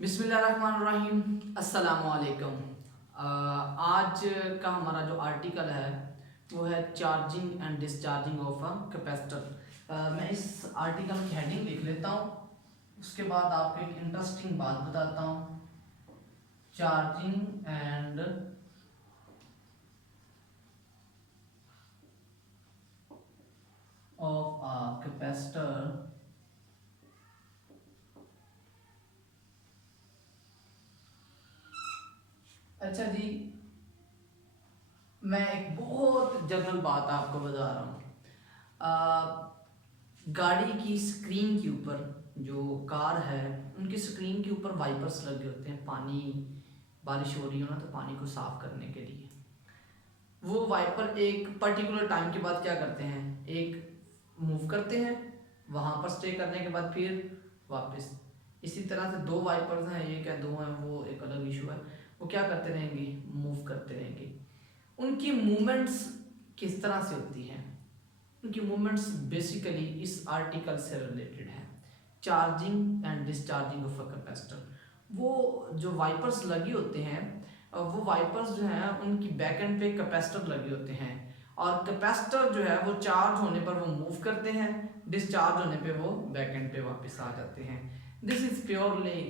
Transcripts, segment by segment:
बिस्मिल्लाहिर्रहमानिर्रहीम। अस्सलामुअलैकुम। आज का हमारा जो आर्टिकल है वो है charging and discharging of a capacitor. मैं इस आर्टिकल की हेडिंग लिख लेता हूँ, उसके बाद आपको एक इंटरेस्टिंग बात बताता हूँ। Charging end of a capacitor. अच्छा जी, मैं एक बहुत जनरल बात आपको बता रहा हूँ। गाड़ी की स्क्रीन के ऊपर, जो कार है उनकी स्क्रीन के ऊपर वाइपर्स लगे होते हैं। पानी, बारिश हो रही हो ना तो पानी को साफ करने के लिए वो वाइपर एक पर्टिकुलर टाइम के बाद क्या करते हैं, एक मूव करते हैं, वहाँ पर स्टे करने के बाद फिर वापस। इसी तरह से दो वाइपर्स हैं, एक है दो हैं, वो एक अलग इशू है। वो क्या करते रहेंगे, मूव करते रहेंगे। उनकी मूवमेंट्स किस तरह से होती हैं? उनकी मूवमेंट्स बेसिकली इस आर्टिकल से रिलेटेड है, charging and discharging of a capacitor. वो जो वाइपर्स लगे होते हैं, वो वाइपर्स जो हैं उनकी बैक एंड पे कैपेसिटर लगे होते हैं, और कैपेसिटर जो है वो चार्ज होने पर वो मूव करते हैं, डिस्चार्ज होने पे वो बैक एंड पे वापस आ जाते हैं। This is purely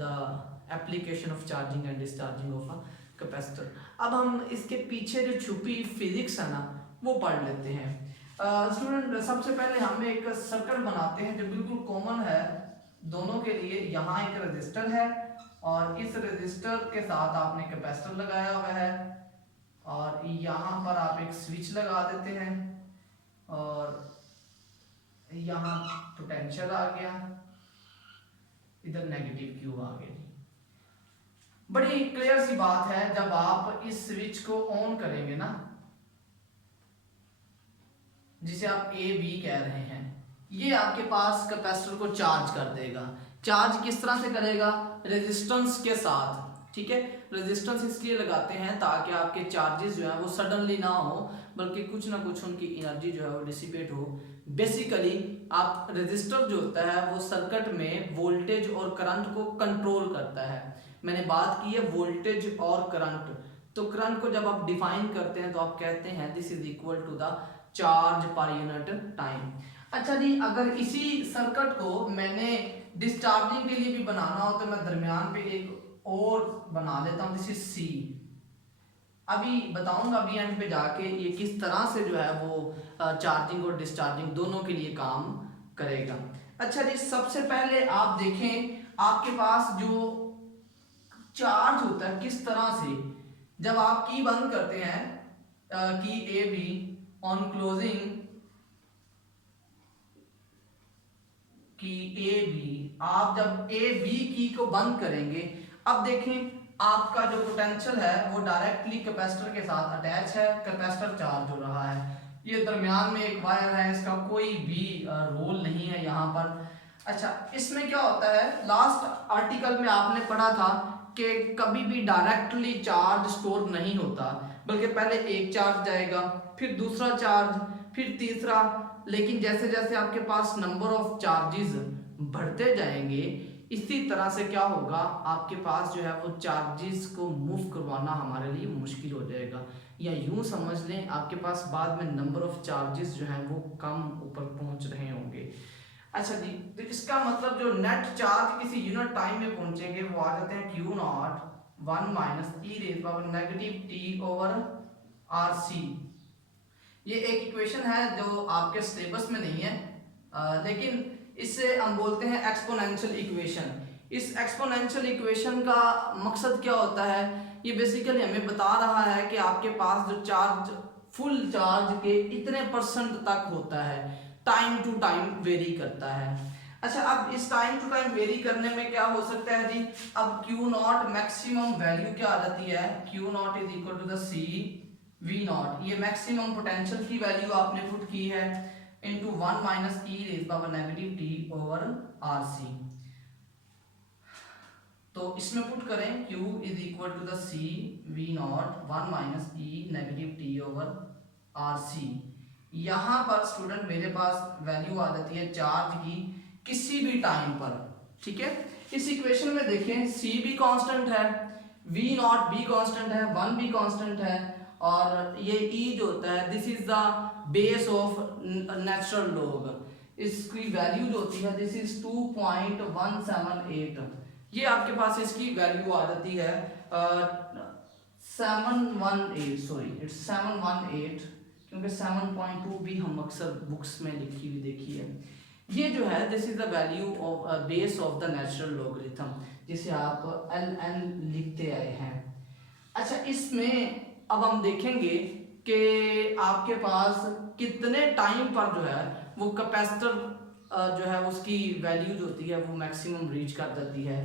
the application of charging and discharging of a capacitor. अब हम इसके पीछे जो छुपी फिजिक्स है ना वो पढ़ लेते हैं। स्टूडेंट, सबसे पहले हम एक सर्किट बनाते हैं जो बिल्कुल कॉमन है दोनों के लिए। यहाँ एक रेजिस्टर है और इस रेजिस्टर के साथ आपने कैपेसिटर लगाया हुआ है, और यहाँ पर आप एक स्विच लगा देते हैं, और यहाँ पोटेंशियल आ गया, इधर नेगेटिव क्यू आ गया जी। बड़ी क्लियर सी बात है, जब आप इस स्विच को ऑन करेंगे ना, जिसे आप ए बी कह रहे हैं, ये आपके पास कैपेसिटर को चार्ज कर देगा। चार्ज किस तरह से करेगा? रेजिस्टेंस के साथ। ठीक है, रेजिस्टेंस इसलिए लगाते हैं ताकि आपके चार्जेस जो है वो सडनली ना हो, बल्कि कुछ ना कुछ उनकी एनर्जी जो है वो डिसिपेट हो। बेसिकली आप रेजिस्टर जो होता है वो सर्किट में वोल्टेज और करंट को कंट्रोल करता है। मैंने बात की है वोल्टेज और करंट, तो करंट को जब आप डिफाइन करते हैं तो आप कहते हैं this is equal to the charge per unit time. अच्छा जी, अगर इसी सर्किट को मैंने डिस्चार्जिंग के लिए भी बनाना हो तो मैं दरमियान पे एक और बना लेता हूँ, दिस इज सी। अभी बताऊंगा अभी एंड पे जाके ये किस तरह से जो है वो चार्जिंग और डिस्चार्जिंग दोनों के लिए काम करेगा। अच्छा जी, सबसे पहले आप देखें आपके पास जो चार्ज होता है किस तरह से, जब आप की बंद करते हैं, की ए बी ऑन क्लोजिंग की ए बी, आप जब ए बी की को बंद करेंगे, अब देखें आपका जो पोटेंशियल है वो डायरेक्टली कैपेसिटर के साथ अटैच है, कैपेसिटर चार्ज हो रहा है। ये दरमियान में एक वायर है, इसका कोई भी रोल नहीं है यहाँ पर। अच्छा, इसमें क्या होता है, लास्ट आर्टिकल में आपने पढ़ा था कि कभी भी डायरेक्टली चार्ज स्टोर नहीं होता, बल्कि पहले एक चार्ज जाएगा, फिर दूसरा चार्ज, फिर तीसरा। लेकिन जैसे जैसे आपके पास नंबर ऑफ चार्जेस बढ़ते जाएंगे, इसी तरह से क्या होगा, आपके पास जो है वो चार्जेस को मूव करवाना हमारे लिए मुश्किल हो जाएगा, या यूं समझ लें आपके पास बाद में नंबर ऑफ चार्जेस जो हैं वो कम ऊपर पहुंच रहे होंगे। अच्छा जी, तो इसका मतलब जो नेट चार्ज किसी यूनिट टाइम में पहुंचेंगे वो आ जाते हैं Q naught 1 minus e raise power negative t over R C. ये एक इक्वेशन है जो आपके सिलेबस में नहीं है, लेकिन इससे हम बोलते हैं एक्सपोनेंशियल इक्वेशन। इस एक्सपोनेंशियल इक्वेशन का मकसद क्या होता है, ये बेसिकली हमें बता रहा है कि आपके पास जो चार्ज फुल चार्ज के इतने परसेंट तक होता है, टाइम टू टाइम वेरी करता है। अच्छा, अब इस टाइम टू टाइम वेरी करने में क्या हो सकता है जी, अब Q नॉट मैक्सिमम वैल्यू क्या आ जाती है, Q naught is equal to the C V naught, ये मैक्सिमम पोटेंशियल की वैल्यू आपने पुट की है, into 1 minus e raise power negative t over R C. तो इसमें पुट करें Q is equal to the C V naught 1 minus e negative t over R C. यहाँ पर स्टूडेंट मेरे पास वैल्यू आ जाती है चार्ज की किसी भी टाइम पर। ठीक है। इस इक्वेशन में देखें सी भी कांस्टेंट है, वी नॉट भी कांस्टेंट है, 1 भी कांस्टेंट है, और ये ई जो होता है this is the base of natural log, इसकी वैल्यू जो होती है दिस इज 2.178, ये आपके पास इसकी वैल्यू आ जाती है 718, सॉरी इट्स 718, क्योंकि 7.2 भी हम अक्सर बुक्स में लिखी हुई देखी है। ये जो है this is the value of base of the natural logarithm, जिसे आप ln लिखते आए हैं। अच्छा, इसमें अब हम देखेंगे कि आपके पास कितने टाइम पर जो है वो कैपेसिटर जो है उसकी वैल्यू जो होती है वो मैक्सिमम रीच कर जाती है।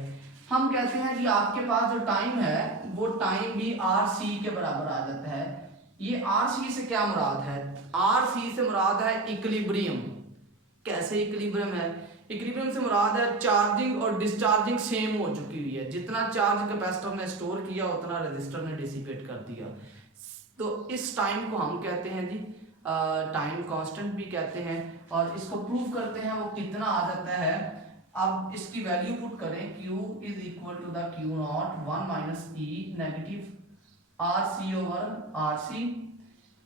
हम कहते हैं कि आपके पास जो टाइम है वो टाइम भी आर सी के बराबर आ जाता है। ये आर सी से क्या मुराद है? आर सी से मुराद है इक्विलिब्रियम। कैसे इक्विलिब्रियम है? इक्विलिब्रियम से मुराद है चार्जिंग और डिस्चार्जिंग सेम हो चुकी हुई है, जितना चार्ज कैपेसिटर ने स्टोर किया उतना रेजिस्टर ने डिसिपेट कर दिया। तो इस टाइम को हम कहते हैं जी टाइम कांस्टेंट भी कहते हैं, और इसको प्रूव करते हैं वो कितना आ जाता है। अब इसकी वैल्यू पुट करें, Q is equal to the Q naught 1 minus e negative R C over R C.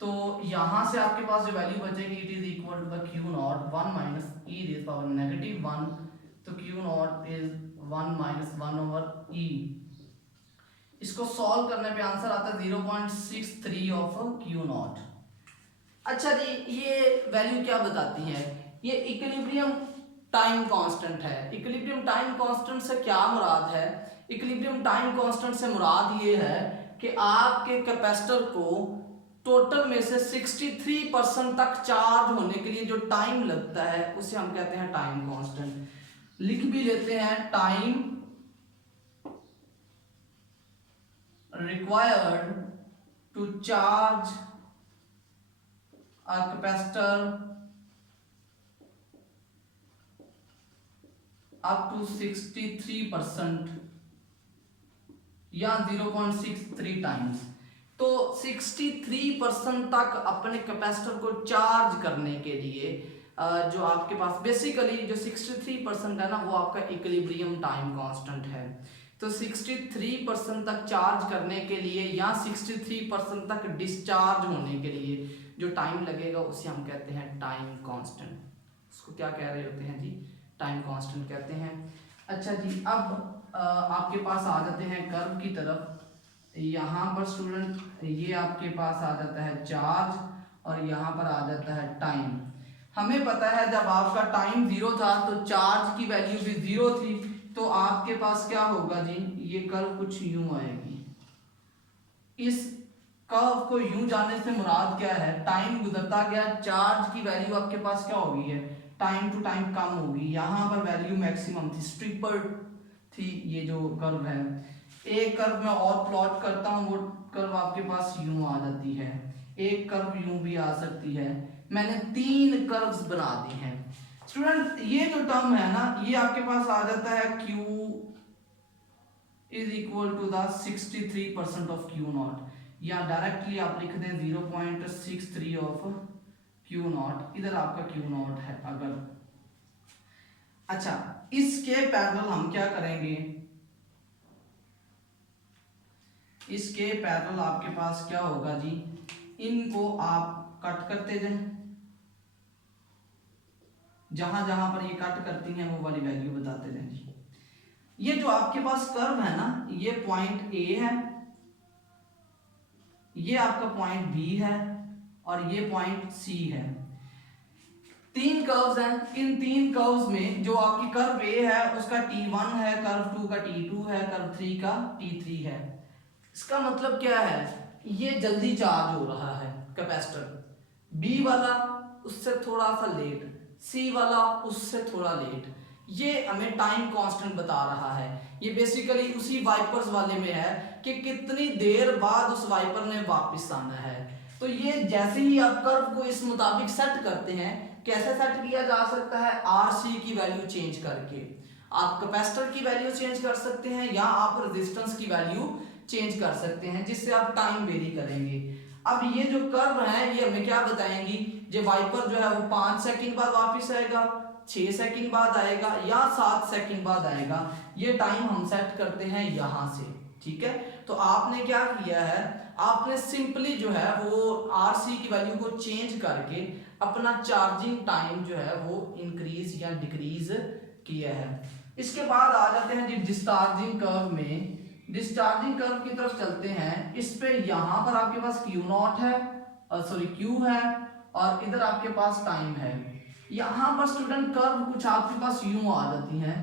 तो यहां से आपके पास जो वैल्यू बचेगी it is equal to the Q naught 1 minus e raise power negative 1, तो Q naught is 1 minus 1 over e. इसको solve करने पे आंसर आता है 0.63 ऑफ Q नॉट। अच्छा जी, ये वैल्यू क्या बताती है? ये इक्विलिब्रियम टाइम कांस्टेंट है। इक्विलिब्रियम टाइम कांस्टेंट से क्या मुराद है? इक्विलिब्रियम टाइम कांस्टेंट से मुराद ये है कि आपके कैपेसिटर को टोटल में से 63% तक चार्ज होने के लिए जो टाइम लगता है उसे हम कहते हैं टाइम कांस्टेंट। लिख भी लेते हैं, time required to charge a capacitor up to 63% या 0.63 टाइम्स। तो 63% तक अपने कैपेसिटर को चार्ज करने के लिए जो आपके पास बेसिकली जो 63% है ना वो आपका इक्विलिब्रियम टाइम कांस्टेंट है। तो 63% तक चार्ज करने के लिए या 63% तक डिस्चार्ज होने के लिए जो टाइम लगेगा उसे हम कहते हैं टाइम कांस्टेंट। उसको क्या कह रहे होते हैं जी? टाइम कांस्टेंट कहते हैं। अच्छा जी, अब आपके पास आ जाते हैं कर्व की तरफ। यहाँ पर स्टूडेंट ये आपके पास आ जाता है चार्ज और यहाँ पर आ जाता है टाइम। हमें पता है जब आपका टाइम 0 था तो चार्ज की वैल्यू भी 0 थी, तो आपके पास क्या होगा जी? ये कर्व कुछ यूं आएगी। इस कर्व को यूं जाने से मुराद क्या है? टाइम गुजरता गया, चार्ज की वैल्यू आपके पास क्या होगी है? टाइम टू टाइम कम होगी। यहाँ पर वैल्यू मैक्सिमम थी, स्ट्रिपर थी ये जो कर्व है। एक कर्व में और प्लॉट करता हूँ, वो कर्व आपके पास यूं आ जाती है। एक कर्व यूं भी आ सकती है। मैंने 3 कर्व्स बना दी हैं। स्टूडेंट ये जो टर्म है ना ये आपके पास आ जाता है Q is equal to the 63% of Q naught, या डायरेक्टली आप लिख दें 0.63 ऑफ Q नॉट। इधर आपका Q नॉट है अगर। अच्छा, इसके पैरेलल हम क्या करेंगे? इसके पैरेलल आपके पास क्या होगा जी? इनको आप कट करते जाएं, जहां जहां पर ये कट करती हैं वो वाली वैल्यू बताते जाएं जी। ये जो आपके पास कर्व है ना ये पॉइंट ए है, ये आपका पॉइंट बी है और ये पॉइंट सी है। 3 कर्व्स हैं। इन 3 कर्व्स में जो आपकी कर्व ए है उसका T1 है, कर्व 2 का T2 है, कर्व 3 का T3 है। इसका मतलब क्या है? ये जल्दी चार्ज हो रहा है कैपेसिटर। बी वाला उससे थोड़ा सा लेट, सी वाला उससे थोड़ा लेट। ये हमें टाइम कांस्टेंट बता रहा है। ये बेसिकली उसी वाइपर्स वाले में है कि कितनी देर बाद उस वाइपर ने वापस आना है। तो ये जैसे ही आप कर्व को इस मुताबिक सेट करते हैं, कैसे सेट किया जा सकता है? आरसी की वैल्यू चेंज करके। आप कैपेसिटर की वैल्यू चेंज कर सकते हैं या आप रेजिस्टेंस की वैल्यू चेंज कर सकते हैं, जिससे आप टाइम वेरी करेंगे। अब ये जो कर्व है ये हमें क्या बताएंगी? जो वाइपर जो है वो 5 सेकंड बाद वापस आएगा, 6 सेकंड बाद आएगा या 7 सेकंड बाद आएगा, ये टाइम हम सेट करते हैं यहाँ से। ठीक है, तो आपने क्या किया है, आपने सिंपली जो है वो आरसी की वैल्यू को चेंज करके अपना चार्जिंग टाइम जो है वो इंक्रीज या डिक्रीज किया है। इसके बाद आ जाते हैं जी डिस्चार्जिंग कर्व में। डिस्चार्जिंग कर्व की तरफ चलते हैं। इस पे यहाँ पर आपके पास Q0 है, सॉरी Q है, और इधर आपके पास टाइम है। यहाँ पर स्टूडेंट कर्व कुछ आपके पास यूं आ जाती हैं,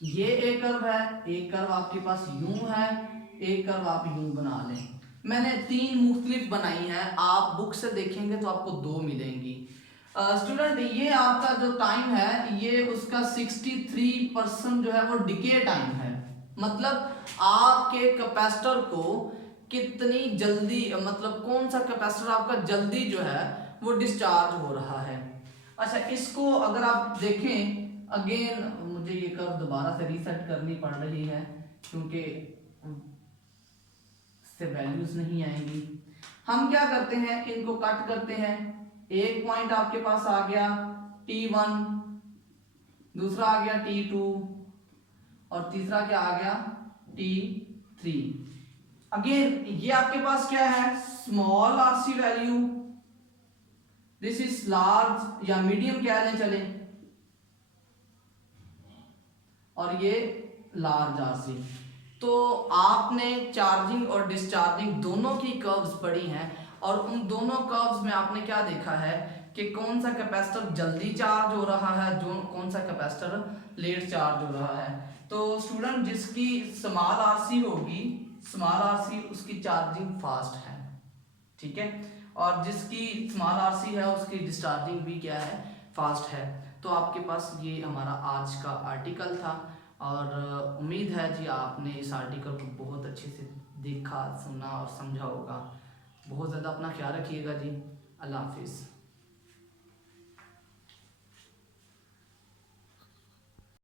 ये एक कर्व है, एक कर्व आपके पास यूं है, एक कर्व आप यूं बना लें। मैंने 3 मुख्तलिफ बनाई हैं, आप बुक से देखेंगे तो आपको 2 मिलेंगी। स्टूडेंट ये आपका जो टाइम है ये उसका 63% जो है वो डिके टाइम है, मतलब आपके कैपेसिटर को कितनी जल्दी, मतलब कौन सा कैपेसिटर आपका जल्दी जो है वो डिस्चार्ज हो रहा है। अच्छा, इसको अगर आप देखें अगेन, मुझे ये कर्व दोबारा से रीसेट करनी पड़ रही है क्योंकि इससे वैल्यूज नहीं आएंगी। हम क्या करते हैं, इनको कट करते हैं। एक पॉइंट आपके पास आ गया T1, दूसरा आ गया T2 और तीसरा क्या आ गया T3। अगेन ये आपके पास क्या है, small RC value, this is large या मीडियम कह लें चले, और ये लार्ज आरसी। तो आपने चार्जिंग और डिस्चार्जिंग दोनों की कर्व्स पढ़ी हैं, और उन दोनों कर्व्स में आपने क्या देखा है कि कौन सा कैपेसिटर जल्दी चार्ज हो रहा है, जो कौन सा कैपेसिटर लेट चार्ज हो रहा है। तो स्टूडेंट जिसकी स्मॉल आरसी होगी, स्मॉल आरसी उसकी चार्जिंग फास्ट है, ठीक है, और जिसकी स्मॉल आरसी है उसकी डिस्चार्जिंग भी क्या है, फास्ट है। तो आपके पास ये हमारा आज का आर्टिकल था, और उम्मीद है जी आपने इस आर्टिकल को बहुत अच्छे से देखा, सुना और समझा होगा। बहुत ज़्यादा अपना ख्याल रखिएगा जी। अल्लाह हाफिज़।